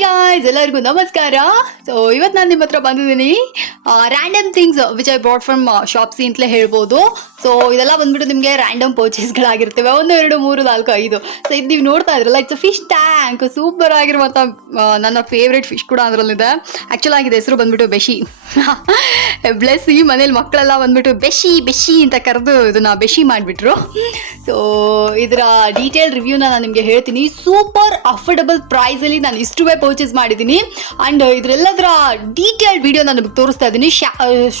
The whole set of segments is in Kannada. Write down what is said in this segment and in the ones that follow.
ಗಾಯ್ಸ್ ಎಲ್ಲರಿಗೂ ನಮಸ್ಕಾರ. ಸೊ ಇವತ್ತು ನಾನು ನಿಮ್ಮ ಹತ್ರ ಬಂದಿದ್ದೀನಿ random things which I bought from Shopsy ಅಂತಲೇ ಹೇಳ್ಬೋದು. ಸೊ ಇದೆಲ್ಲ ಬಂದ್ಬಿಟ್ಟು ನಿಮಗೆ ರ್ಯಾಂಡಮ್ ಪರ್ಚೇಸ್ಗಳಾಗಿರ್ತವೆ ಒಂದು, ಎರಡು, ಮೂರು, ನಾಲ್ಕು, ಐದು. ಸೊ ಇದು ನೀವು ನೋಡ್ತಾ ಇದ್ರಲ್ಲ ಇಟ್ಸ್ ಫಿಶ್ ಟ್ಯಾಂಕ್ ಸೂಪರ್ ಆಗಿರುವಂಥ ನನ್ನ ಫೇವ್ರೆಟ್ ಫಿಶ್ ಕೂಡ ಅದರಲ್ಲಿದೆ. ಆ್ಯಕ್ಚುಲ್ ಆಗಿದೆ ಹೆಸರು ಬಂದ್ಬಿಟ್ಟು ಬೆಶಿ. ಬ್ಲೆಸ್ ಈ ಮನೇಲಿ ಮಕ್ಕಳೆಲ್ಲ ಬಂದ್ಬಿಟ್ಟು ಬೆಶಿ ಬೆಶಿ ಅಂತ ಕರೆದು ಇದನ್ನ ಬೆಶಿ ಮಾಡಿಬಿಟ್ರು. ಸೊ ಇದರ ಡೀಟೇಲ್ ರಿವ್ಯೂನ ನಾನು ನಿಮಗೆ ಹೇಳ್ತೀನಿ. ಸೂಪರ್ ಅಫೋರ್ಡಬಲ್ ಪ್ರೈಸಲ್ಲಿ ನಾನು ಇಷ್ಟುವೇ ಪರ್ಚೇಸ್ ಮಾಡಿದ್ದೀನಿ ಆ್ಯಂಡ್ ಇದರೆಲ್ಲದರ ಡೀಟೇಲ್ ವಿಡಿಯೋ ನಾನು ನಿಮಗೆ ತೋರಿಸ್ತಾ ಇದ್ದೀನಿ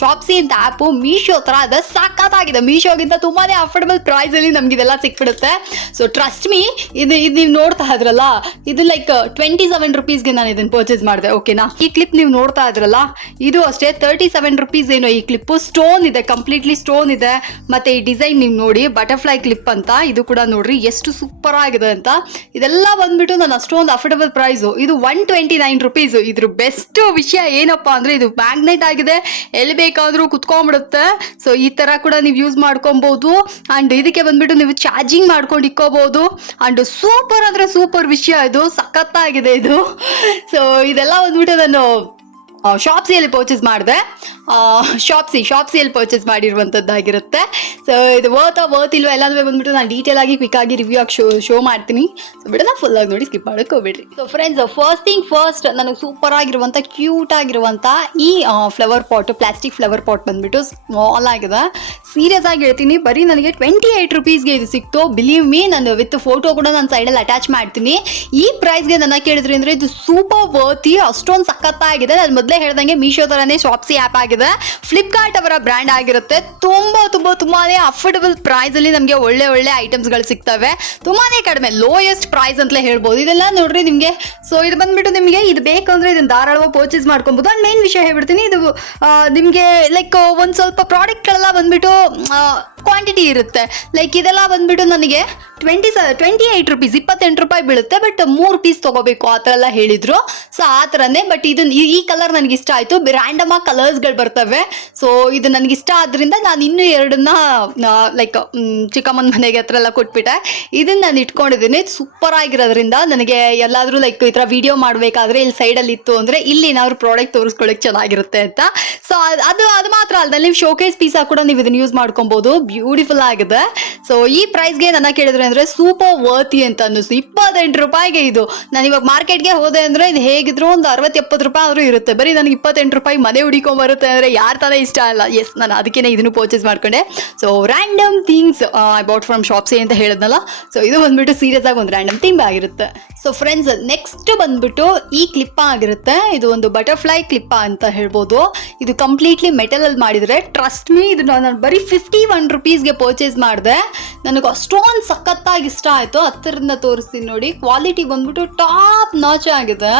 ಶಾಪ್ಸಿ ಅಂತ ಆ್ಯಪು ಮೀಶೋ ಥರ ಅದ. ಸಖತ್ತಾಗಿದೆ ಮೀಶೋಗಿಂತ ತುಂಬಾ ಅಫೋರ್ಡಬಲ್ ಪ್ರೈಸಲ್ಲಿ ನಮ್ಗೆ ಇದೆಲ್ಲ ಸಿಕ್ಬಿಡುತ್ತೆ. ಸೊ ಟ್ರಸ್ಟ್ ಮೀ ಇದು ಇದು ನೀವು ನೋಡ್ತಾ ಇದ್ರಲ್ಲ, ಇದು ಲೈಕ್ ಟ್ವೆಂಟಿ ಸೆವೆನ್ ರುಪೀಸ್ಗೆ ನಾನು ಇದನ್ನು ಪರ್ಚೇಸ್ ಮಾಡಿದೆ. ಓಕೆನಾ ಈ ಕ್ಲಿಪ್ ನೀವು ನೋಡ್ತಾ ಇದ್ರಲ್ಲ, ಇದು ಅಷ್ಟೇ ತರ್ಟಿ ಸೆವೆನ್ ರುಪೀಸ್ ಏನೋ ಈ ಕ್ಲಿಪ್ಪು ಸ್ಟೋನ್ ಇದೆ ಕಂಪ್ಲೀಟ್ಲಿ ಸ್ಟೋನ್ ಇದೆ. ಮತ್ತೆ ಈ ಡಿಸೈನ್ ನೀವು ನೋಡಿ ಬಟರ್ಫ್ಲೈ ಕ್ಲಿಪ್ ಅಂತ, ಇದು ಕೂಡ ನೋಡ್ರಿ, ಎಷ್ಟು ಸೂಪರ್ ಆಗಿದೆ ಅಂತ. ಇದೆಲ್ಲ ಬಂದ್ಬಿಟ್ಟು ನಾನು ಅಷ್ಟೊಂದು ಅಫೋರ್ಡಬಲ್ ಪ್ರೈಸು ಇದು ಒನ್ ಟ್ವೆಂಟಿ ನೈನ್ ರುಪೀಸ್ ಇದ್ರ ಬೆಸ್ಟ್ ವಿಷಯ ಏನಪ್ಪ ಅಂದ್ರೆ ಇದು ಮ್ಯಾಗ್ನೆಟ್ ಆಗಿದೆ. ಎಲ್ಲಿ ಬೇಕಾದ್ರೂ ಕುತ್ಕೊಂಡ್ಬಿಡುತ್ತೆ. ಸೊ ಈ ತರ ಕೂಡ ನೀವು ಯೂಸ್ ಮಾಡ್ಕೊಬಹುದು ಅಂಡ್ ಇದಕ್ಕೆ ಬಂದ್ಬಿಟ್ಟು ನೀವು ಚಾರ್ಜಿಂಗ್ ಮಾಡ್ಕೊಂಡು ಇಕ್ಕೋಬಹುದು ಅಂಡ್ ಸೂಪರ್ ಅಂದ್ರೆ ಸೂಪರ್ ವಿಷಯ ಇದು. ಸಖತ್ತಾಗಿದೆ ಇದು. ಸೊ ಇದೆಲ್ಲ ಬಂದ್ಬಿಟ್ಟು ನಾನು ಶಾಪ್ಸಿಯಲ್ಲಿ ಪರ್ಚೇಸ್ ಮಾಡಿದೆ. ಶಾಪ್ಸಿ ಶಾಪ್ಸಿಯಲ್ಲಿ ಪರ್ಚೇಸ್ ಮಾಡಿರುವಂಥದ್ದಾಗಿರುತ್ತೆ ಸೊ ಇದು ವರ್ತ್ ವರ್ತ್ ಇಲ್ವಾ ಎಲ್ಲಾದ್ರೂ ಬಂದ್ಬಿಟ್ಟು ನಾನು ಡೀಟೇಲ್ ಆಗಿ ಕ್ವಿಕ್ ಆಗಿ ರಿವ್ಯೂ ಆಗಿ ಶೋ ಶೋ ಮಾಡ್ತೀನಿ. ಸೊ ಬಿಡೋಣ ಫುಲ್ ಆಗಿ ನೋಡಿ ಸ್ಕಿಪ್ ಮಾಡೋಕೆ ಹೋಗ್ಬಿಡ್ರಿ. So friends first thing first ನನಗೆ ಸೂಪರ್ ಆಗಿರುವಂತ ಕ್ಯೂಟ್ ಆಗಿರುವಂತ ಈ flower pot plastic flower pot ಬಂದ್ಬಿಟ್ಟು ಸ್ಮಾಲ್ ಆಗಿದೆ. ಸೀರಿಯಸ್ ಆಗಿ ಹೇಳ್ತೀನಿ, ಬರೀ ನನಗೆ ಟ್ವೆಂಟಿ ಏಯ್ಟ್ ರುಪೀಸ್ಗೆ ಇದು ಸಿಕ್ತು. ಬಿಲೀವ್ ಮೀ ನಾನು ವಿತ್ ಫೋಟೋ ಕೂಡ ನಾನು ಸೈಡಲ್ಲಿ ಅಟ್ಯಾಚ್ ಮಾಡ್ತೀನಿ. ಈ ಪ್ರೈಸ್ಗೆ ನನ್ನ ಕೇಳಿದ್ರಿ ಅಂದರೆ ಇದು ಸೂಪರ್ ವರ್ತಿ ಅಷ್ಟೊಂದು ಸಖತ್ತಾಗಿದೆ. ನಾನು ಮೊದಲೇ ಹೇಳ್ದಂಗೆ ಮೀಶೋ ಥರನೇ ಶಾಪ್ಸಿ ಆ್ಯಪ್ ಆಗಿದೆ. ಫ್ಲಿಪ್ಕಾರ್ಟ್ ಅವರ ಬ್ರ್ಯಾಂಡ್ ಆಗಿರುತ್ತೆ. ತುಂಬ ತುಂಬ, ತುಂಬಾನೇ ಅಫೋರ್ಡಬಲ್ ಪ್ರೈಸಲ್ಲಿ ನಮಗೆ ಒಳ್ಳೆ ಒಳ್ಳೆ ಐಟಮ್ಸ್ಗಳು ಸಿಗ್ತವೆ. ತುಂಬಾನೇ ಕಡಿಮೆ ಲೋಯೆಸ್ಟ್ ಪ್ರೈಸ್ ಅಂತಲೇ ಹೇಳ್ಬೋದು. ಇದೆಲ್ಲ ನೋಡ್ರಿ ನಿಮಗೆ. ಸೊ ಇದು ಬಂದ್ಬಿಟ್ಟು ನಿಮಗೆ ಇದು ಬೇಕಂದ್ರೆ ಇದನ್ನ ಧಾರಾಳವಾಗಿ ಪರ್ಚೇಸ್ ಮಾಡ್ಕೊಬೋದು. ಅಂಡ್ ಮೇನ್ ವಿಷಯ ಹೇಳ್ಬಿಡ್ತೀನಿ. ಇದು ನಿಮಗೆ ಲೈಕ್ ಒಂದು ಸ್ವಲ್ಪ ಪ್ರಾಡಕ್ಟ್ಗಳೆಲ್ಲ ಬಂದ್ಬಿಟ್ಟು ಕ್ವಾಂಟಿಟಿ ಇರುತ್ತೆ. ಲೈಕ್ ಇದೆಲ್ಲ ಬಂದ್ಬಿಟ್ಟು ನನಗೆ ಟ್ವೆಂಟಿ ಸ ಟ್ವೆಂಟಿ ಏಯ್ಟ್ ರುಪೀಸ್ ಇಪ್ಪತ್ತೆಂಟು ರೂಪಾಯಿ ಬೀಳುತ್ತೆ. ಬಟ್ ಮೂರು ಪೀಸ್ ತೊಗೋಬೇಕು, ಆ ಥರ ಎಲ್ಲ ಹೇಳಿದರು. ಸೊ ಆ ಥರನೇ ಬಟ್ ಇದು ಈ- ಕಲರ್ ನನಗೆ ಇಷ್ಟ ಆಯಿತು. ರ್ಯಾಂಡಮ್ ಆಗಿ ಕಲರ್ಸ್ಗಳು ಬರ್ತವೆ. ಸೊ ಇದು ನನಗೆ ಇಷ್ಟ ಆದ್ರಿಂದ ನಾನು ಇನ್ನೂ ಎರಡನ್ನ ಲೈಕ್ ಚಿಕ್ಕಮ್ಮನ ಮನೆಗೆ ಹತ್ರ ಎಲ್ಲ ಕೊಟ್ಬಿಟ್ಟೆ. ಇದನ್ನ ನಾನು ಇಟ್ಕೊಂಡಿದ್ದೀನಿ. ಸೂಪರ್ ಆಗಿರೋದ್ರಿಂದ ನನಗೆ ಎಲ್ಲಾದರೂ ಲೈಕ್ ಈ ಥರ ವಿಡಿಯೋ ಮಾಡಬೇಕಾದ್ರೆ ಇಲ್ಲಿ ಸೈಡಲ್ಲಿ ಇತ್ತು ಅಂದರೆ ಇಲ್ಲಿ ಏನಾದ್ರು ಪ್ರಾಡಕ್ಟ್ ತೋರಿಸ್ಕೊಳ್ಳೋಕೆ ಚೆನ್ನಾಗಿರುತ್ತೆ ಅಂತ. ಸೊ ಅದು ಅದು ಮಾತ್ರ ಅಲ್ಲದೆ ನೀವು ಶೋಕೇಸ್ ಪೀಸಾ ಕೂಡ ನೀವು ಇದನ್ನ ಯೂಸ್ ಮಾಡ್ಕೊಬೋದು. ಬ್ಯೂಟಿಫುಲ್ ಆಗಿದೆ ಸೊ ಈ ಪ್ರೈಸ್ಗೆ ನನ್ನ ಕೇಳಿದ್ರೆ ಅಂದರೆ ಸೂಪರ್ ವರ್ತಿ ಅಂತ ಅನ್ನಿಸ್ತು. ಇಪ್ಪತ್ತೆಂಟು ರೂಪಾಯಿಗೆ ಇದು. ನಾನು ಇವಾಗ ಮಾರ್ಕೆಟ್ಗೆ ಹೋದೆ ಅಂದರೆ ಇದು ಹೇಗಿದ್ರು ಒಂದು ಅರವತ್ತು ಎಪ್ಪತ್ತು ರೂಪಾಯಿ ಆದರೂ ಇರುತ್ತೆ. ಬರೀ ನನಗೆ ಇಪ್ಪತ್ತೆಂಟು ರೂಪಾಯಿ ಮನೆ ಹುಡಿಕೊಂಬರುತ್ತೆ ಅಂದರೆ ಯಾರು ತಾನೇ ಇಷ್ಟ ಅಲ್ಲ. ಎಸ್ ನಾನು ಅದಕ್ಕೆ ಇದನ್ನು ಪರ್ಚೇಸ್ ಮಾಡ್ಕೊಂಡೆ. So random things I bought from Shopsy ಅಂತ ಹೇಳಿದ್ನಲ್ಲ. ಸೊ ಇದು ಬಂದ್ಬಿಟ್ಟು ಸೀರಿಯಸ್ ಆಗಿ ಒಂದು ರ್ಯಾಂಡಮ್ ಥಿಂಗ್ ಆಗಿರುತ್ತೆ. ಸೊ ಫ್ರೆಂಡ್ಸ್ ನೆಕ್ಸ್ಟ್ ಬಂದ್ಬಿಟ್ಟು ಈ ಕ್ಲಿಪ್ಪ ಆಗಿರುತ್ತೆ. ಇದು ಒಂದು ಬಟರ್ಫ್ಲೈ ಕ್ಲಿಪ್ಪ ಅಂತ ಹೇಳ್ಬೋದು. ಇದು ಕಂಪ್ಲೀಟ್ಲಿ ಮೆಟಲಲ್ಲಿ ಮಾಡಿದರೆ ಟ್ರಸ್ಟ್ ಮೀ ಇದು ನಾನು ಬರೀ ಫಿಫ್ಟಿ ಒನ್ ರುಪೀಸ್ಗೆ ಪರ್ಚೇಸ್ ಮಾಡಿದೆ. ನನಗೆ ಅಷ್ಟೊಂದು ಸಖತ್ತಾಗಿ ಇಷ್ಟ ಆಯಿತು. ಹತ್ತಿರದಿಂದ ತೋರಿಸ್ತೀನಿ ನೋಡಿ. ಕ್ವಾಲಿಟಿ ಬಂದ್ಬಿಟ್ಟು ಟಾಪ್ ನಾಚ್ ಆಗಿದೆ.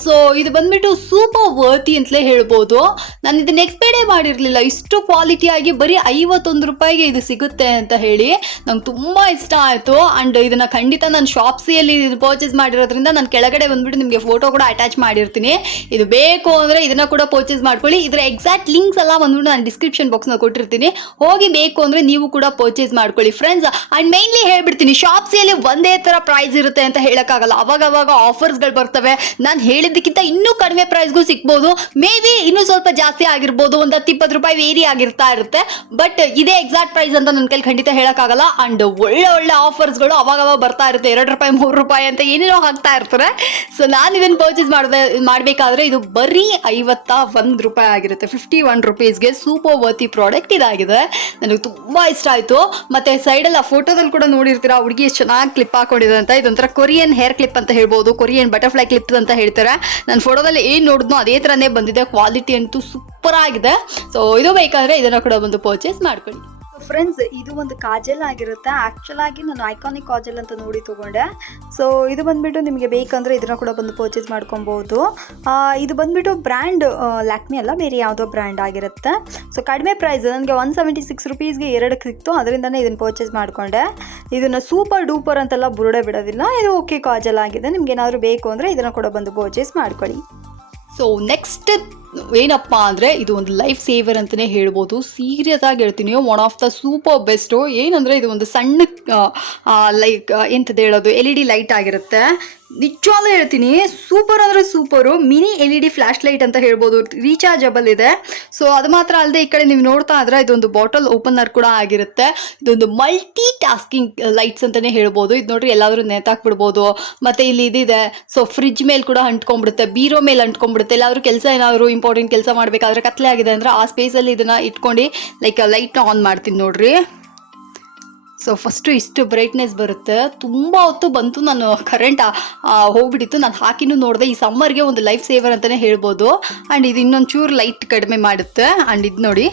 ಸೊ ಇದು ಬಂದ್ಬಿಟ್ಟು ಸೂಪರ್ ವರ್ತಿ ಅಂತಲೇ ಹೇಳ್ಬೋದು. ನಾನು ಇದನ್ನ ಎಕ್ಸ್ಪೆಕ್ಟೇ ಮಾಡಿರಲಿಲ್ಲ. ಇಷ್ಟು ಕ್ವಾಲಿಟಿ ಆಗಿ ಬರೀ ಐವತ್ತೊಂದು ರೂಪಾಯಿಗೆ ಇದು ಸಿಗುತ್ತೆ ಅಂತ ಹೇಳಿ ನಂಗೆ ತುಂಬ ಇಷ್ಟ ಆಯಿತು. ಆ್ಯಂಡ್ ಇದನ್ನು ಖಂಡಿತ ನಾನು ಶಾಪ್ಸಿಯಲ್ಲಿ ಪರ್ಚೇಸ್ ಮಾಡಿರೋದ್ರಿಂದ ನಾನು ಕೆಳಗಡೆ ಬಂದ್ಬಿಟ್ಟು ನಿಮಗೆ ಫೋಟೋ ಕೂಡ ಅಟ್ಯಾಚ್ ಮಾಡಿರ್ತೀನಿ. ಇದು ಬೇಕು ಅಂದರೆ ಇದನ್ನು ಕೂಡ ಪರ್ಚೇಸ್ ಮಾಡ್ಕೊಳ್ಳಿ. ಇದರ ಎಕ್ಸಾಕ್ಟ್ ಲಿಂಕ್ಸ್ ಎಲ್ಲ ಬಂದ್ಬಿಟ್ಟು ನಾನು ಡಿಸ್ಕ್ರಿಪ್ಷನ್ ಬಾಕ್ಸ್ನ ಕೊಟ್ಟಿರ್ತೀನಿ. ಹೋಗಿ ಬೇಕು ಅಂದರೆ ನೀವು ಕೂಡ ಪರ್ಚೇಸ್ ಮಾಡ್ಕೊಳ್ಳಿ. ಫ್ರೆಂಡ್ಸ್ ಆ್ಯಂಡ್ ಮೇನ್ಲಿ ಹೇಳ್ಬಿಡ್ತೀನಿ. ಶಾಪ್ಸಿಯಲ್ಲಿ ಒಂದೇ ಥರ ಪ್ರೈಸ್ ಇರುತ್ತೆ ಅಂತ ಹೇಳೋಕ್ಕಾಗಲ್ಲ. ಅವಾಗ ಅವಾಗ ಆಫರ್ಸ್ಗಳು ಬರ್ತವೆ. ನಾನು ಹೇಳಿದ್ದಕ್ಕಿಂತ ಇನ್ನೂ ಕಡಿಮೆ ಪ್ರೈಸ್ಗೂ ಸಿಗ್ಬೋದು. ಮೇ ಬಿ ಇನ್ನೂ ಸ್ವಲ್ಪ ಜಾಸ್ತಿ ಆಗಿರ್ಬೋದು. ಒಂದು ಹತ್ತು, ಇಪ್ಪತ್ತು ರೂಪಾಯಿ ವೇರಿ ಆಗಿರ್ತಾ ಇರುತ್ತೆ. ಬಟ್ ಇದೇ ಎಕ್ಸಾಕ್ಟ್ ಪ್ರೈಸ್ ಅಂತ ನನ್ನ ಕೈಲಿ ಖಂಡಿತ ಹೇಳೋಕ್ಕಾಗಲ್ಲ. ಅಂಡ್ ಒಳ್ಳೆ ಒಳ್ಳೆ ಆಫರ್ಸ್ಗಳು ಅವಾಗ ಅವಾಗ ಬರ್ತಾ ಇರುತ್ತೆ. ಎರಡು ರೂಪಾಯಿ, ಮೂರು ರೂಪಾಯಿ ಅಂತ ಏನೇನೋ ಹಾಕ್ತಾ ಇರ್ತಾರೆ. ಸೊ ನಾನು ಇದನ್ನು ಪರ್ಚೇಸ್ ಮಾಡಿದೆ, ಮಾಡಬೇಕಾದ್ರೆ ಇದು ಬರೀ ಐವತ್ತ ಒಂದು ರೂಪಾಯಿ ಆಗಿರುತ್ತೆ. ಫಿಫ್ಟಿ ಒನ್ ರುಪೀಸ್ಗೆ ಸೂಪರ್ ವರ್ತಿ ಪ್ರಾಡಕ್ಟ್ ಇದಾಗಿದೆ. ನನಗೆ ತುಂಬ ಇಷ್ಟ ಆಯಿತು. ಮತ್ತು ಸೈಡಲ್ಲಿ ಆ ಫೋಟೋದಲ್ಲಿ ಕೂಡ ನೋಡಿರ್ತೀರಾ, ಹುಡುಗಿ ಎಷ್ಟು ಚೆನ್ನಾಗಿ ಕ್ಲಿಪ್ ಹಾಕೊಂಡಿದೆ ಅಂತ. ಇದೊಂಥರ ಕೊರಿಯನ್ ಹೇರ್ ಕ್ಲಿಪ್ ಅಂತ ಹೇಳ್ಬೋದು. ಕೊರಿಯನ್ ಬಟರ್ಫ್ಲೈ ಕ್ಲಿಪ್ ಅಂತ ಹೇಳ್ತಾರೆ. ನಾನು ಫೋಟೋದಲ್ಲಿ ಏನು ನೋಡಿದ್ನೋ ಅದೇ ಥರನೇ ಬಂದಿದೆ. ಕ್ವಾಲಿಟಿ ಅಂತೂ ಸೂಪರ್ ಆಗಿದೆ. ಸೊ ಇದು ಬೇಕಾದರೆ ಇದನ್ನು ಕೂಡ ಒಂದು ಪರ್ಚೇಸ್ ಮಾಡ್ಕೊಳ್ಳಿ. ಫ್ರೆಂಡ್ಸ್ ಇದು ಒಂದು ಕಾಜಲ್ ಆಗಿರುತ್ತೆ. ಆ್ಯಕ್ಚುಲ್ ಆಗಿ ನಾನು ಐಕಾನಿಕ್ ಕಾಜಲ್ ಅಂತ ನೋಡಿ ತೊಗೊಂಡೆ. ಸೊ ಇದು ಬಂದ್ಬಿಟ್ಟು ನಿಮಗೆ ಬೇಕಂದರೆ ಇದನ್ನ ಕೂಡ ಬಂದು ಪರ್ಚೇಸ್ ಮಾಡ್ಕೊಬೋದು. ಇದು ಬಂದ್ಬಿಟ್ಟು ಬ್ರ್ಯಾಂಡ್ ಲ್ಯಾಕ್ಮಿ ಅಲ್ಲ, ಬೇರೆ ಯಾವುದೋ ಬ್ರ್ಯಾಂಡ್ ಆಗಿರುತ್ತೆ. ಸೊ ಕಡಿಮೆ ಪ್ರೈಸ್ ನನಗೆ ಒನ್ ಸೆವೆಂಟಿ ಸಿಕ್ಸ್ ರುಪೀಸ್ಗೆ ಎರಡು ಸಿಕ್ತು. ಅದರಿಂದನೇ ಇದನ್ನು ಪರ್ಚೇಸ್ ಮಾಡಿಕೊಂಡೆ. ಇದನ್ನು ಸೂಪರ್ ಡೂಪರ್ ಅಂತೆಲ್ಲ ಬುರುಡೆ ಬಿಡೋದಿಲ್ಲ. ಇದು ಓಕೆ ಕಾಜಲ್ ಆಗಿದೆ. ನಿಮ್ಗೆ ಏನಾದರೂ ಬೇಕು ಅಂದರೆ ಇದನ್ನು ಕೂಡ ಬಂದು ಪರ್ಚೇಸ್ ಮಾಡ್ಕೊಳ್ಳಿ. ಸೊ ನೆಕ್ಸ್ಟ್ ಏನಪ್ಪ ಅಂದರೆ ಇದು ಒಂದು ಲೈಫ್ ಸೇವರ್ ಅಂತಲೇ ಹೇಳ್ಬೋದು. ಸೀರಿಯಸ್ ಆಗಿ ಹೇಳ್ತೀನಿ. One of the super best ಏನಂದರೆ ಇದು ಒಂದು ಸಣ್ಣ ಲೈಕ್ ಎಂಥದ್ದು ಹೇಳೋದು? ಎಲ್ ಇ ಡಿ ಲೈಟ್ ಆಗಿರುತ್ತೆ. ನಿಜವಾಗ್ಲೂ ಹೇಳ್ತೀನಿ ಸೂಪರ್ ಅಂದರೆ super mini L E D flash light ಅಂತ ಹೇಳ್ಬೋದು. ರೀಚಾರ್ಜಬಲ್ ಇದೆ. ಸೊ ಅದು ಮಾತ್ರ ಅಲ್ಲದೆ ಈ ಕಡೆ ನೀವು ನೋಡ್ತಾ ಇದ್ರೆ ಇದೊಂದು ಬಾಟಲ್ ಓಪನರ್ ಕೂಡ ಆಗಿರುತ್ತೆ. ಇದೊಂದು ಮಲ್ಟಿ ಟಾಸ್ಕಿಂಗ್ ಲೈಟ್ಸ್ ಅಂತಲೇ ಹೇಳ್ಬೋದು. ಇದು ನೋಡ್ರಿ ಎಲ್ಲಾದರೂ ನೇತಾಕ್ಬಿಡ್ಬೋದು. ಮತ್ತು ಇಲ್ಲಿ ಇದಿದೆ. ಸೊ ಫ್ರಿಜ್ ಮೇಲೆ ಕೂಡ ಅಂಟ್ಕೊಂಡ್ಬಿಡುತ್ತೆ. ಬೀರೋ ಮೇಲೆ ಅಂಟ್ಕೊಂಡ್ಬಿಡುತ್ತೆ. ಎಲ್ಲಾದರೂ ಕೆಲಸ ಏನಾದರೂ ಇಂಪಾರ್ಟೆಂಟ್ ಕೆಲಸ ಮಾಡಬೇಕಾದ್ರೆ ಕತ್ಲೆ ಆಗಿದೆ ಅಂದರೆ ಆ ಸ್ಪೇಸಲ್ಲಿ ಇದನ್ನು ಇಟ್ಕೊಂಡು ಲೈಕ್ ಲೈಟ್ನ ಆನ್ ಮಾಡ್ತೀನಿ ನೋಡ್ರಿ. ಸೊ ಫಸ್ಟು ಇಷ್ಟು ಬ್ರೈಟ್ನೆಸ್ ಬರುತ್ತೆ. ತುಂಬ ಹೊತ್ತು ಬಂತು ನಾನು ಕರೆಂಟ್ ಹೋಗ್ಬಿಟ್ಟಿತ್ತು. ನಾನು ಹಾಕಿನೂ ನೋಡಿದೆ, ಈ ಸಮ್ಮರ್ಗೆ ಒಂದು ಲೈಫ್ ಸೇವರ್ ಅಂತಲೇ ಹೇಳ್ಬೋದು. ಆ್ಯಂಡ್ ಇದು ಇನ್ನೊಂದು ಚೂರು ಲೈಟ್ ಕಡಿಮೆ ಮಾಡುತ್ತೆ. ಆ್ಯಂಡ್ ಇದು ನೋಡಿ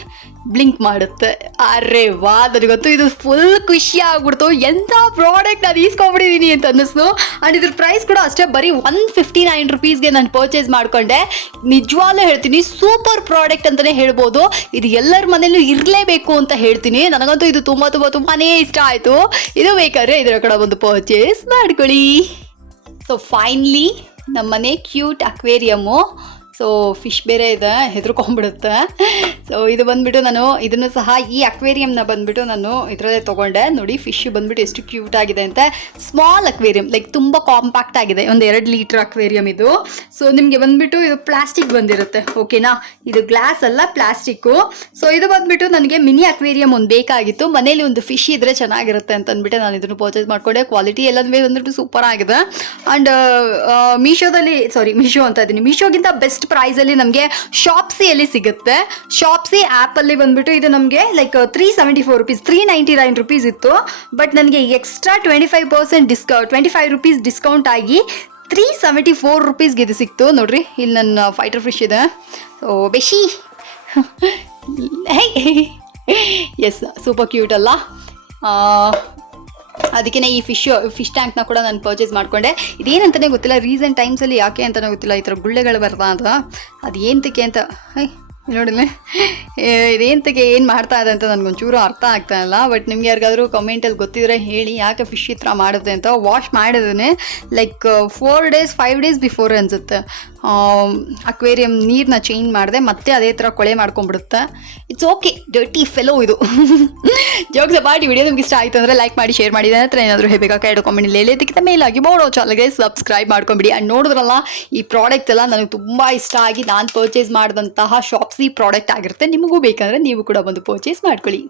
ಬ್ಲಿಂಕ್ ಮಾಡುತ್ತೆ. ಅರೆ ವಾ ನನಗಂತೂ ಇದು ಫುಲ್ ಖುಷಿ ಆಗ್ಬಿಡ್ತು. ಎಂಥ ಪ್ರಾಡಕ್ಟ್ ನಾನು ಈಸ್ಕೊಂಬಿಟ್ಟಿದ್ದೀನಿ ಅಂತ ಅನ್ನಿಸ್ತು. ಆ್ಯಂಡ್ ಇದ್ರ ಪ್ರೈಸ್ ಕೂಡ ಅಷ್ಟೇ, ಬರೀ ಒನ್ ಫಿಫ್ಟಿ ನೈನ್ ರುಪೀಸ್ಗೆ ನಾನು ಪರ್ಚೇಸ್ ಮಾಡಿಕೊಂಡೆ. ನಿಜವಾಗ್ಲೂ ಹೇಳ್ತೀನಿ ಸೂಪರ್ ಪ್ರಾಡಕ್ಟ್ ಅಂತಲೇ ಹೇಳ್ಬೋದು. ಇದು ಎಲ್ಲರ ಮನೇಲೂ ಇರಲೇಬೇಕು ಅಂತ ಹೇಳ್ತೀನಿ. ನನಗಂತೂ ಇದು ತುಂಬ ತುಂಬ ತುಂಬಾ ಇಷ್ಟ ಆಯಿತು. ಇದು ಬೇಕಾದ್ರೆ ಇದರ ಕಡೆ ಒಂದು ಪರ್ಚೇಸ್ ಮಾಡ್ಕೊಳ್ಳಿ. ಸೊ ಫೈನ್ಲಿ ನಮ್ಮನೆ ಕ್ಯೂಟ್ ಅಕ್ವೇರಿಯಮ್ಮು ಸೊ ಫಿಶ್ ಬೇರೆ ಇದೆ, ಹೆದರ್ಕೊಂಡ್ಬಿಡುತ್ತೆ. ಸೊ ಇದು ಬಂದ್ಬಿಟ್ಟು ನಾನು ಇದನ್ನು ಸಹ ಈ ಅಕ್ವೇರಿಯಂನ ಬಂದ್ಬಿಟ್ಟು ನಾನು ಇದರಲ್ಲೇ ತೊಗೊಂಡೆ. ನೋಡಿ ಫಿಶ್ ಬಂದ್ಬಿಟ್ಟು ಎಷ್ಟು ಕ್ಯೂಟ್ ಆಗಿದೆ ಅಂತ. ಸ್ಮಾಲ್ ಅಕ್ವೇರಿಯಂ ಲೈಕ್ ತುಂಬ ಕಾಂಪ್ಯಾಕ್ಟ್ ಆಗಿದೆ. ಒಂದು ಎರಡು ಲೀಟ್ರ್ ಅಕ್ವೇರಿಯಂ ಇದು. ಸೊ ನಿಮಗೆ ಬಂದ್ಬಿಟ್ಟು ಇದು ಪ್ಲಾಸ್ಟಿಕ್ ಬಂದಿರುತ್ತೆ. ಓಕೆನಾ ಇದು ಗ್ಲಾಸ್ ಅಲ್ಲ ಪ್ಲಾಸ್ಟಿಕ್ಕು ಸೊ ಇದು ಬಂದ್ಬಿಟ್ಟು ನನಗೆ ಮಿನಿ ಅಕ್ವೇರಿಯಂ ಒಂದು ಬೇಕಾಗಿತ್ತು. ಮನೇಲಿ ಒಂದು ಫಿಶ್ ಇದ್ರೆ ಚೆನ್ನಾಗಿರುತ್ತೆ ಅಂತ ಅಂದ್ಬಿಟ್ಟು ನಾನು ಇದನ್ನು ಪರ್ಚೇಸ್ ಮಾಡ್ಕೊಂಡೆ. ಕ್ವಾಲಿಟಿ ಎಲ್ಲದೂ ಬಂದ್ಬಿಟ್ಟು ಸೂಪರ್ ಆಗಿದೆ. ಆ್ಯಂಡ್ ಮೀಶೋದಲ್ಲಿ ಸಾರಿ ಮೀಶೋ ಅಂತ ಇದ್ದೀನಿ. ಮೀಶೋಗಿಂತ ಬೆಸ್ಟ್ ಪ್ರೈಸಲ್ಲಿ ನಮಗೆ ಶಾಪ್ಸಿಯಲ್ಲಿ ಸಿಗುತ್ತೆ. ಶಾಪ್ಸಿ ಆ್ಯಪಲ್ಲಿ ಬಂದ್ಬಿಟ್ಟು ಇದು ನಮಗೆ like three seventy four rupees three ninety nine rupees ಇತ್ತು. ಬಟ್ ನನಗೆ extra twenty five percent discount twenty five rupees discount ಆಗಿ ತ್ರೀ ಸೆವೆಂಟಿ ಫೋರ್ ರುಪೀಸ್ಗೆ ಇದು ಸಿಕ್ತು. ನೋಡ್ರಿ ಇಲ್ಲಿ ನನ್ನ ಫೈಟರ್ ಫಿಶ್ ಇದೆ. So bestie is super cute ಅಲ್ಲ. ಆ, ಅದಕ್ಕೆ ಈ ಫಿಶ್ ಫಿಶ್ ಟ್ಯಾಂಕ್ನ ಕೂಡ ನಾನು ಪರ್ಚೇಸ್ ಮಾಡಿಕೊಂಡೆ. ಇದೇನಂತಲೇ ಗೊತ್ತಿಲ್ಲ ರೀಸೆಂಟ್ ಟೈಮ್ಸಲ್ಲಿ ಯಾಕೆ ಅಂತಲೇ ಗೊತ್ತಿಲ್ಲ, ಈ ಥರ ಗುಳ್ಳೆಗಳು ಬರ್ತಾ ಅಂತ. ಅದು ಅಂತ, ಹೈ ನೋಡಿಲ್ಲ ಇದೇಂತಕ್ಕೆ ಏನು ಮಾಡ್ತಾ ಇದೆ ಅಂತ ನನಗೊಂಚೂರು ಅರ್ಥ ಆಗ್ತಾ ಬಟ್ ನಿಮ್ಗೆ ಯಾರಿಗಾದ್ರೂ ಕಮೆಂಟಲ್ಲಿ ಗೊತ್ತಿದ್ರೆ ಹೇಳಿ, ಯಾಕೆ ಫಿಶ್ ಈ ಥರ ಮಾಡುತ್ತೆ ಅಂತ. ವಾಶ್ ಮಾಡಿದ್ರೆ like four days five days before ಅನಿಸುತ್ತೆ. ಅಕ್ವೇರಿಯಂ ನೀರನ್ನ ಚೇಂಜ್ ಮಾಡಿದೆ ಮತ್ತೆ ಅದೇ ಥರ ಕೊಳೆ ಮಾಡ್ಕೊಂಡ್ಬಿಡುತ್ತೆ. ಇಟ್ಸ್ ಓಕೆ ಡರ್ಟಿ ಫೆಲೋ ಇದು. ಜೋಕ್ಸ್ ಪಾರ್ಟಿ ವಿಡಿಯೋ ನಿಮ್ಗೆ ಇಷ್ಟ ಆಯಿತು ಅಂದರೆ ಲೈಕ್ ಮಾಡಿ ಶೇರ್ ಮಾಡಿದೆ ಹತ್ರ ಏನಾದರೂ ಹೇಬೇಕಾ ಕಾಮೆಂಟ್ ಲೇಲೇದಕ್ಕಿಂತ ಮೇಲಾಗಿ ಬೋಡೋ ಚಾನಲ್ಗೆ ಸಬ್ಸ್ಕ್ರೈಬ್ ಮಾಡ್ಕೊಂಬಿಡಿ. ಆ್ಯಂಡ್ ನೋಡಿದ್ರಲ್ಲ, ಈ ಪ್ರಾಡಕ್ಟ್ ಎಲ್ಲ ನನಗೆ ತುಂಬ ಇಷ್ಟ ಆಗಿ ನಾನು ಪರ್ಚೇಸ್ ಮಾಡಿದಂತಹ ಶಾಪ್ಸಿ ಪ್ರಾಡಕ್ಟ್ ಆಗಿರುತ್ತೆ. ನಿಮಗೂ ಬೇಕಂದರೆ ನೀವು ಕೂಡ ಬಂದು ಪರ್ಚೇಸ್ ಮಾಡ್ಕೊಳ್ಳಿ.